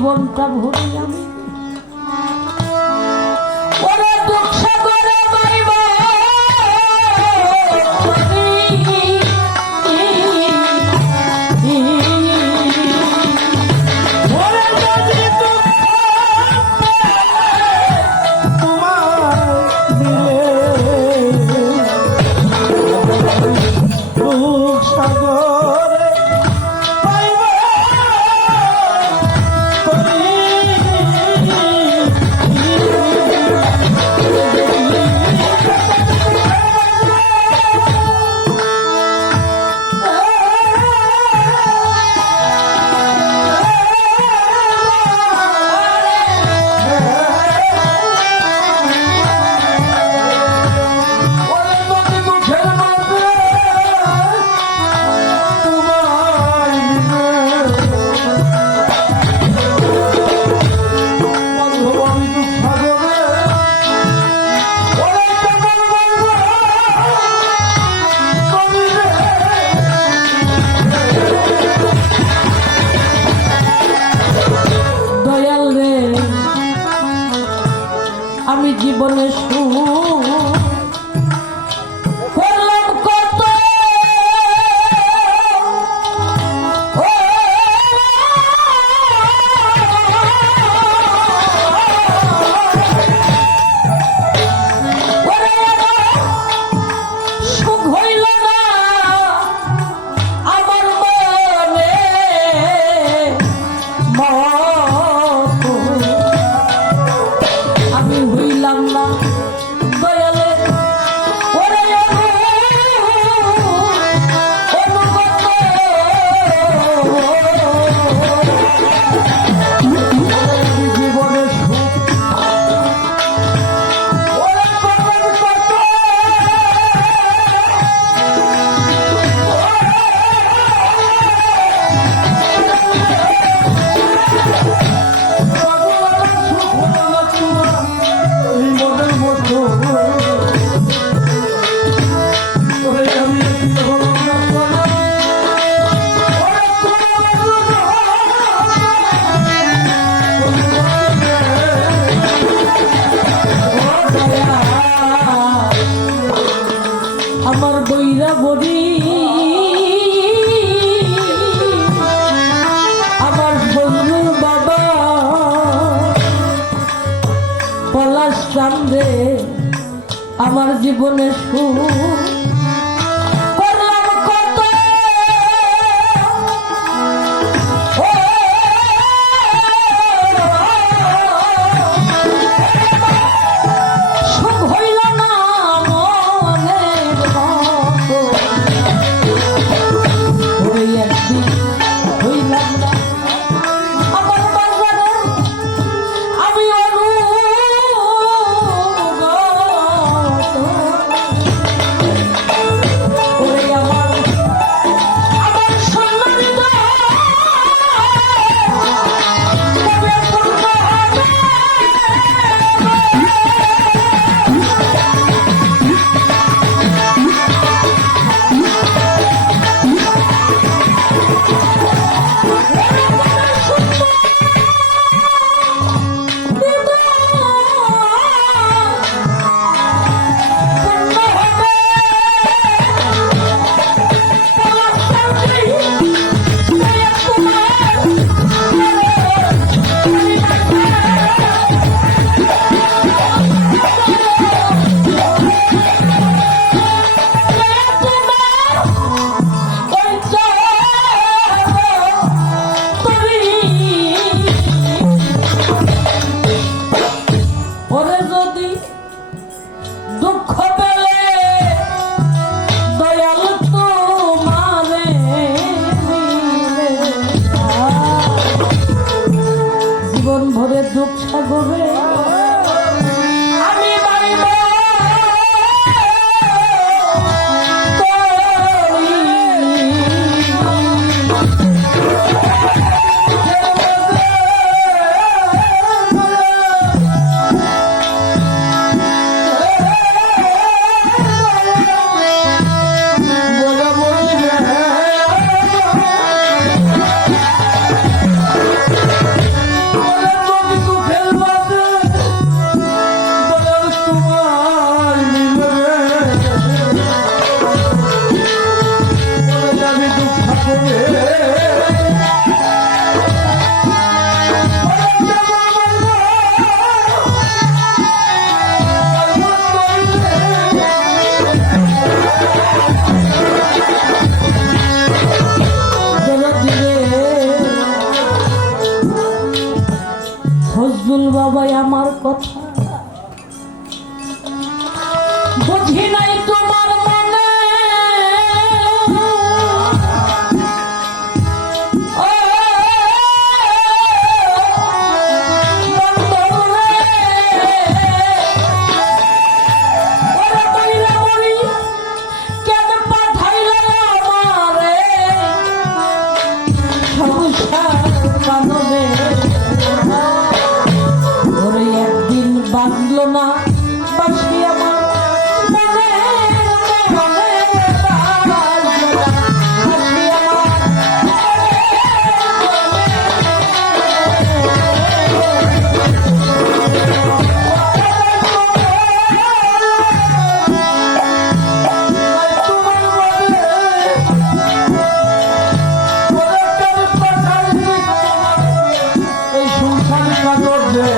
জীবনটা ভরে আমি আমি জীবনে করলাম কত সুখ হইল না আমার মনে আমি হইলাম না দয়ালে ওরে জীবনে আমার বইরা বড়ি আমার বন্ধুর বাবা পলাশ চান্দে আমার জীবনে সুখ দুঃখ সাগরে আমি বাড়িব ফজলুল বাবাই আমার কথা বুঝি নাই তোমার মনে বাঁধলো না বাসি আমার মনে মনে বাসি আমার এই সংসার কাগজে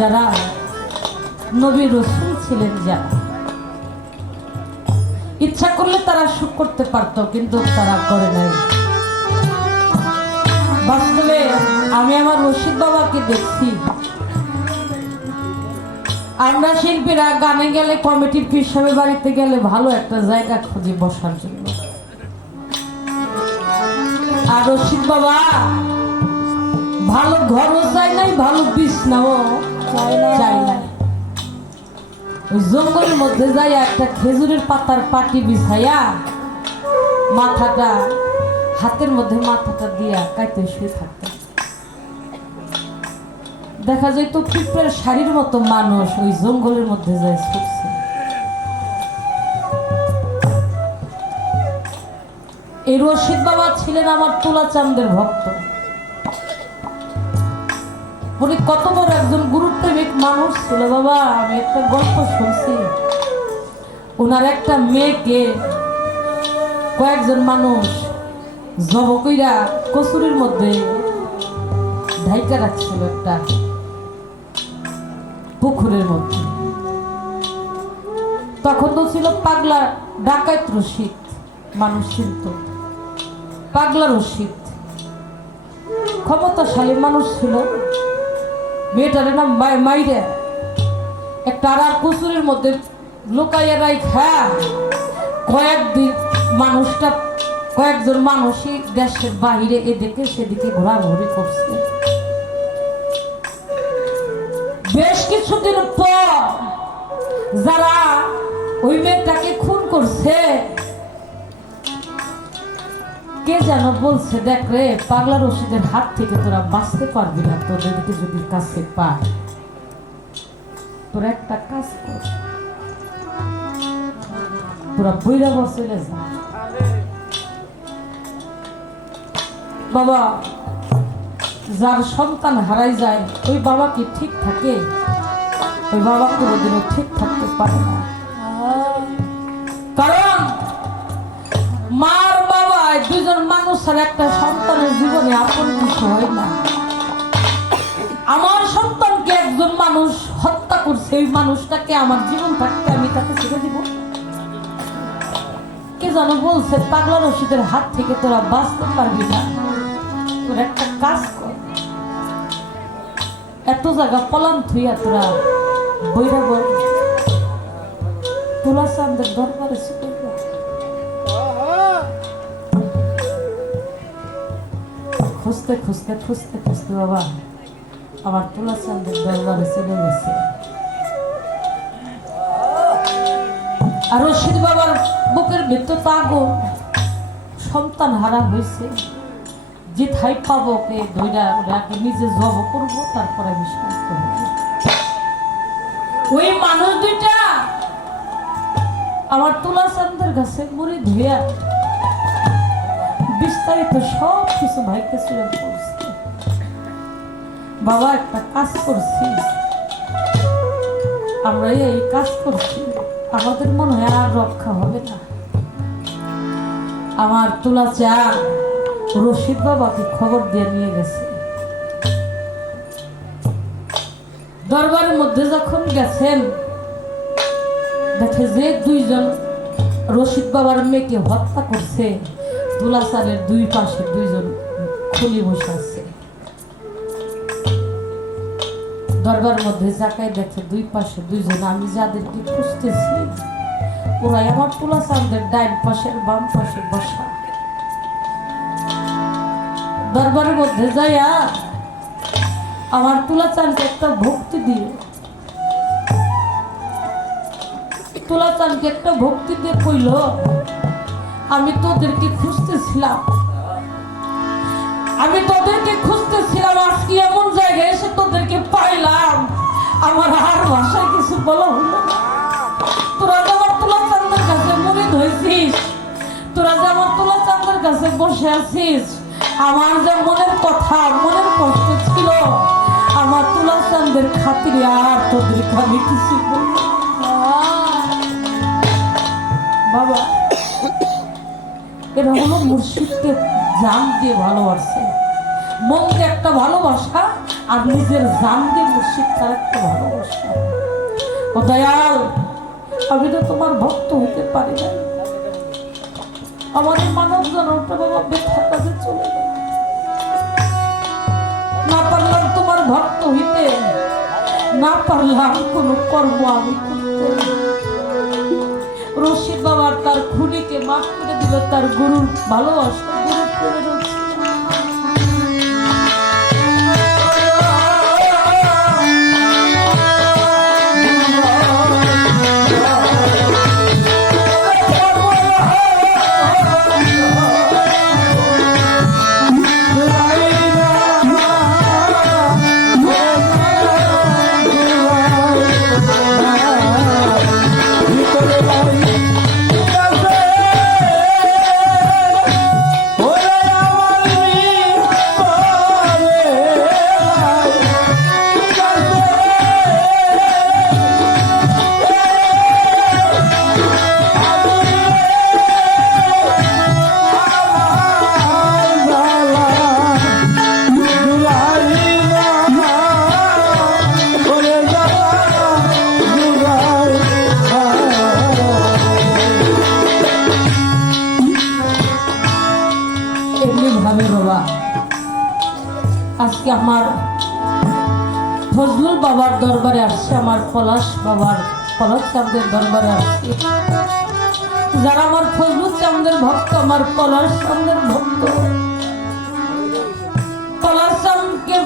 যারা নবী রাসূল ছিলেন যারা ইচ্ছা করলে তারা সুখ করতে পারত কিন্তু তারা করে নাই। বাস্তবে আমি আমার রশিদ বাবাকে দেখছি আমরা শিল্পীরা গানে গেলে কমিটির পীর সাহেবের বাড়িতে গেলে ভালো একটা জায়গা খুঁজি বসার জন্য আর রশিদ বাবা ভালো ঘরও চাই নাই ভালো বিছনাও চাই নাই ওই জঙ্গলের মধ্যে যাই একটা খেজুরের পাতার পাটি বিছাইয়া মাথাটা হাতের মধ্যে মাথাটা দিয়া কাইতে শুয়ে থাকতে দেখা যায় তো পিঁপড়ের শাড়ির মতো মানুষ ওই জঙ্গলের মধ্যে যায় ছুটছে। এই রশিদ বাবা ছিলেন আমার তুলা চাঁদের ভক্ত উনি কত বড় একজন গুরুত্ববিক মানুষ ছিল বাবা। আমি একটা গল্প শুনছি ওনার একটা মেয়েকে কয়েকজন মানুষ জব কইরা কচুরির মধ্যে ঢাইকা রাখছিল একটা পুকুরের মধ্যে। তখন তো ছিল পাগলা ডাকাত রশিদ মানুষ চিনত। পাগলা রশিদ ক্ষমতাশালী মানুষ ছিল। মেয়েটার নাম মাইরে একটা আর কুচুরের মধ্যে লুকাইয়া রাইখা কয়েকজন মানুষই দেশের বাহিরে এদিকে সেদিকে ঘোরাঘুরি করছে। বেশ কিছুদিন পর যারা ওই মেয়েটাকে খুন করছে, কে যেন বলছে, দেখ রে পাগলা রশিদের হাত থেকে তোরা বাঁচতে পারবি না, তোদেরকে যদি কাছে পায় তোরা একটা কাজ কর, তোরা বইরা চলে যা। বাবা, যার সন্তান হারাই যায় ওই বাবা কি ঠিক থাকে? ওই বাবা কোনোদিনও ঠিক থাকতে পারে না। কারণ মার বাবা দুজন মানুষ আর একটা সন্তানের জীবনে আপন কিছু হয় না। আমার সন্তানকে একজন মানুষ হত্যা করছে, এই মানুষটাকে আমার জীবন থাকতে আমি তাকে ছেড়ে দিব? কে যেন বলছে পাগলা রশিদের হাত থেকে তোরা বাঁচতে পারবি না, তোর একটা কাজ কর, এত জায়গা পলান থুইয়া তোরা বইরা বল তুলা চাঁদের দরবারে ছুটে যা। খুঁজতে খুঁজতে খুঁজতে খুঁজতে বাবা আমার তুলা চাঁদের দরবারে চলে গেছে। আর রশিদ বাবার বুকের ভিতর আগুন, সন্তান হারা হয়েছে। যেথায় পাবো কে ধৈরা ওটাকে নিজে জব করবো, তারপরে আমি শান্ত হব। ওই মানুষ দুইটা আমার তুলা চাঁদের কাছে মুড়ি ধুইয়া বিস্তারিত সব কিছু ভাইকে ছিল করছে। বাবা একটা কাজ করছি, আমরা এই কাজ করছি, আমাদের মনে হয় আর রক্ষা হবে না। আমার তুলা চাঁদ রশিদ বাবাকে খবর দিয়ে নিয়ে গেছে। দরবারের মধ্যে যখন গেছেন দেখে যে দুইজন রশিদ বাবার মেয়েকে হত্যা করছে, তুলা চাঁদের দুই পাশে দুইজন খুলি বসে আছে। দরবার মধ্যে জাকায় দেখে দুই পাশে দুইজন, আমি যাদেরকে খুঁজতেছি ওরাই আমার তুলা চাঁদের ডাইন পাশের বাম পাশে বসা। দরবারের মধ্যে যাইয়া আমার তুলা চাঁদকে একটা ভক্তি দিয়ে কইল, আমি তোদেরকে খুঁজতেছিলাম, আজকে এমন জায়গায় এসে তোদেরকে পাইলাম, আমার আর ভাষায় কিছু বলা হলো না। তোরা যে আমার তুলা চাঁদের কাছে মুরিদ হয়েছিস, তোরা যে আমার তুলা চাঁদের কাছে বসে আছিস, আমার যে মনের কথা মনের কষ্ট ছিল, আমার তুলা চাঁদের খাতিরে আর তোদেরকে আমি কিছু বলব বাবা। এটা হলো মুর্শিদকে জান দিয়ে ভালোবাসে, মন দিয়ে একটা ভালোবাসা, আর নিজের জান দিয়ে মুর্শিদ তার একটা ভালোবাসা। ও দয়াল, আমি তো তোমার ভক্ত হতে পারি না, আমাদের মানব জনতা বাবা বেথার কাছে চলে গেল, না পারলাম তোমার ভক্ত হইতে, না পারলাম কোনো কর্ম আমি করতে। রশিদ বাবার তার খুনিকে মাফ করে দিল, তার গুরুর ভালোবাসা গুরু করে রয়েছে। আমার আজকে আমার ফজলুল বাবার দরবারে আসছে, আমার পলাশ বাবার পলাশ চাঁদের দরবারে আসছে। যারা আমার ফজলুল চাঁদের ভক্ত, আমার পলাশ চাঁদের ভক্ত, পলাশ চাঁদকে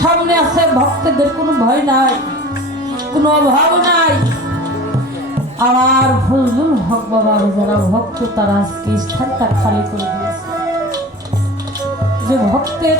সামনে আছে, ভক্তদের কোনো ভয় নাই, কোনো অভাব নাই। আর ফজলুল হক বাবার যারা ভক্ত তারা আজকে স্থানটা খালি করে দিয়েছে। যে ভক্তের